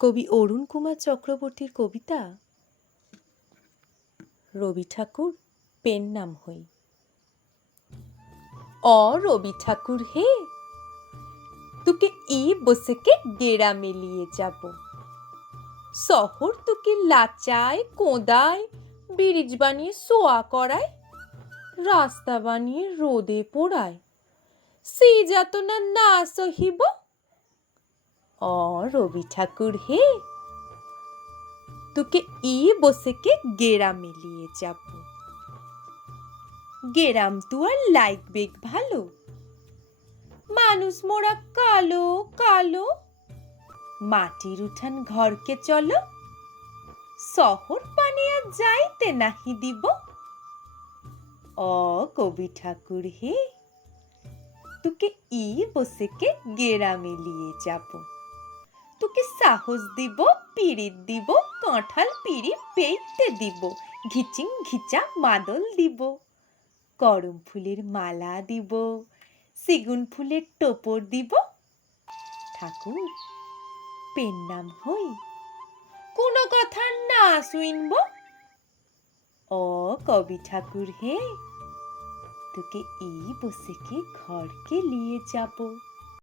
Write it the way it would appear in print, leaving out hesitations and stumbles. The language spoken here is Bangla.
কবি অরুণ কুমার চক্রবর্তীর কবিতা রবি ঠাকুর পেন নাম হই। রবি ঠাকুর হে, তোকে এই বসেকে গ্রামে নিয়ে যাব। শহর তোকে লাচায় কোদায়, ব্রিজ বানিয়ে শোয়া করায়, রাস্তা বানিয়ে রোদে পোড়ায়, সেই যাতনা না সহিব। রবি ঠাকুর হে, তোকে এই বসেকে গ্রামে নিয়ে যাব। গেরাম তো আর লাগবে ভালো, মানুষ মোরা কালো কালো। মাটির উঠান ঘরকে চলো, শহর পানে আর যাইতে নাহি দিব। কবি ঠাকুর হে, তোকে ই বসেকে গেরামে নিয়ে যাব। তোকে সাহস দিব, পিরিত দিব, কাঁঠাল পিড়ি পেইতে দিব, ঘিচিং ঘিচা মাদল দিব, করম ফুলের মালা দিব, সেগুন ফুলের টোপর দিব। ঠাকুর পেন নাম হই, কোনো কথা না শুনব। কবি ঠাকুর হে, তোকে এই বসেকে ঘরকে নিয়ে যাব।